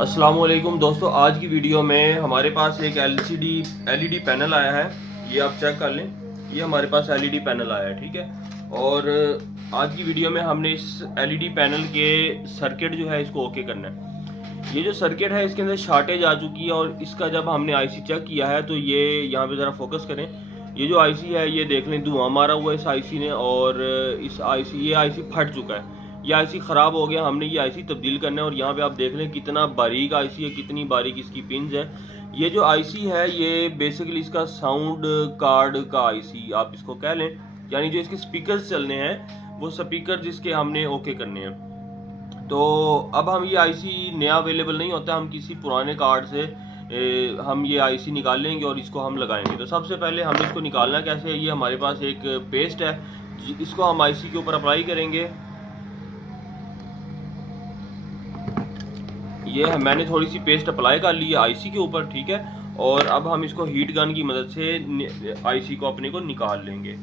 अस्सलामुअलैकुम दोस्तों, आज की वीडियो में हमारे पास एक एलईडी पैनल आया है। ये आप चेक कर लें, ये हमारे पास एलईडी पैनल आया है, ठीक है। और आज की वीडियो में हमने इस एलईडी पैनल के सर्किट जो है इसको ओके करना है। ये जो सर्किट है इसके अंदर शॉर्टेज आ चुकी है और इसका जब हमने आईसी चेक किया है तो ये यहाँ पे ज़रा फोकस करें। ये जो आईसी है ये देख लें, धुआं मारा हुआ है इस आईसी ने और ये आईसी फट चुका है। ये आईसी ख़राब हो गया, हमने ये आईसी तब्दील करना है। और यहाँ पे आप देख लें कितना बारीक आईसी है, कितनी बारीक इसकी पिंस है। ये जो आईसी है ये बेसिकली इसका साउंड कार्ड का आईसी आप इसको कह लें, यानी जो इसके स्पीकर्स चलने हैं वो स्पीकर जिसके हमने ओके करने हैं। तो अब हम ये आईसी नया अवेलेबल नहीं होता, हम किसी पुराने कार्ड से हम ये आईसी निकाल लेंगे और इसको हम लगाएंगे। तो सबसे पहले हम इसको निकालना कैसे है, ये हमारे पास एक पेस्ट है, इसको हम आईसी के ऊपर अप्लाई करेंगे। ये मैंने थोड़ी सी पेस्ट अप्लाई कर ली है आईसी के ऊपर, ठीक है। और अब हम इसको हीट गन की मदद से आईसी को अपने को निकाल लेंगे।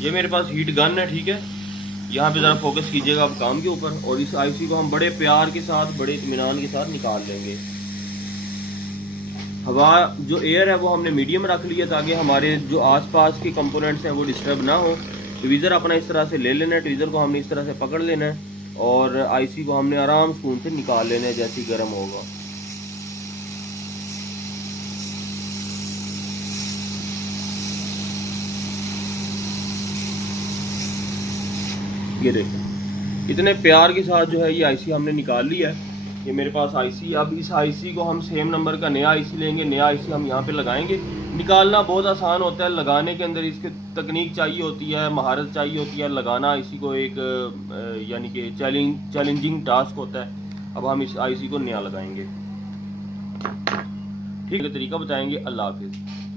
ये मेरे पास हीट गन है, ठीक है। यहाँ पे ज़रा फोकस कीजिएगा आप काम के ऊपर। और इस आईसी को हम बड़े प्यार के साथ, बड़े इत्मीनान के साथ निकाल लेंगे। हवा जो एयर है वो हमने मीडियम रख लिया ताकि हमारे जो आसपास के कंपोनेंट्स हैं वो डिस्टर्ब ना हो। ट्वीज़र अपना इस तरह से ले लेना है, ट्वीज़र को हमने इस तरह से पकड़ लेना है और आईसी को हमने आराम सुकून से निकाल लेना है जैसे ही गर्म होगा। ये देखें इतने प्यार के साथ जो है ये आईसी हमने निकाल लिया है। ये मेरे पास आईसी, अब इस आईसी को हम सेम नंबर का नया आईसी लेंगे, नया आईसी हम यहाँ पे लगाएंगे। निकालना बहुत आसान होता है, लगाने के अंदर इसकी तकनीक चाहिए होती है, महारत चाहिए होती है। लगाना आईसी को एक यानी कि चैलेंजिंग टास्क होता है। अब हम इस आईसी को नया लगाएंगे, ठीक है। तरीका बताएंगे। अल्लाह हाफिज़।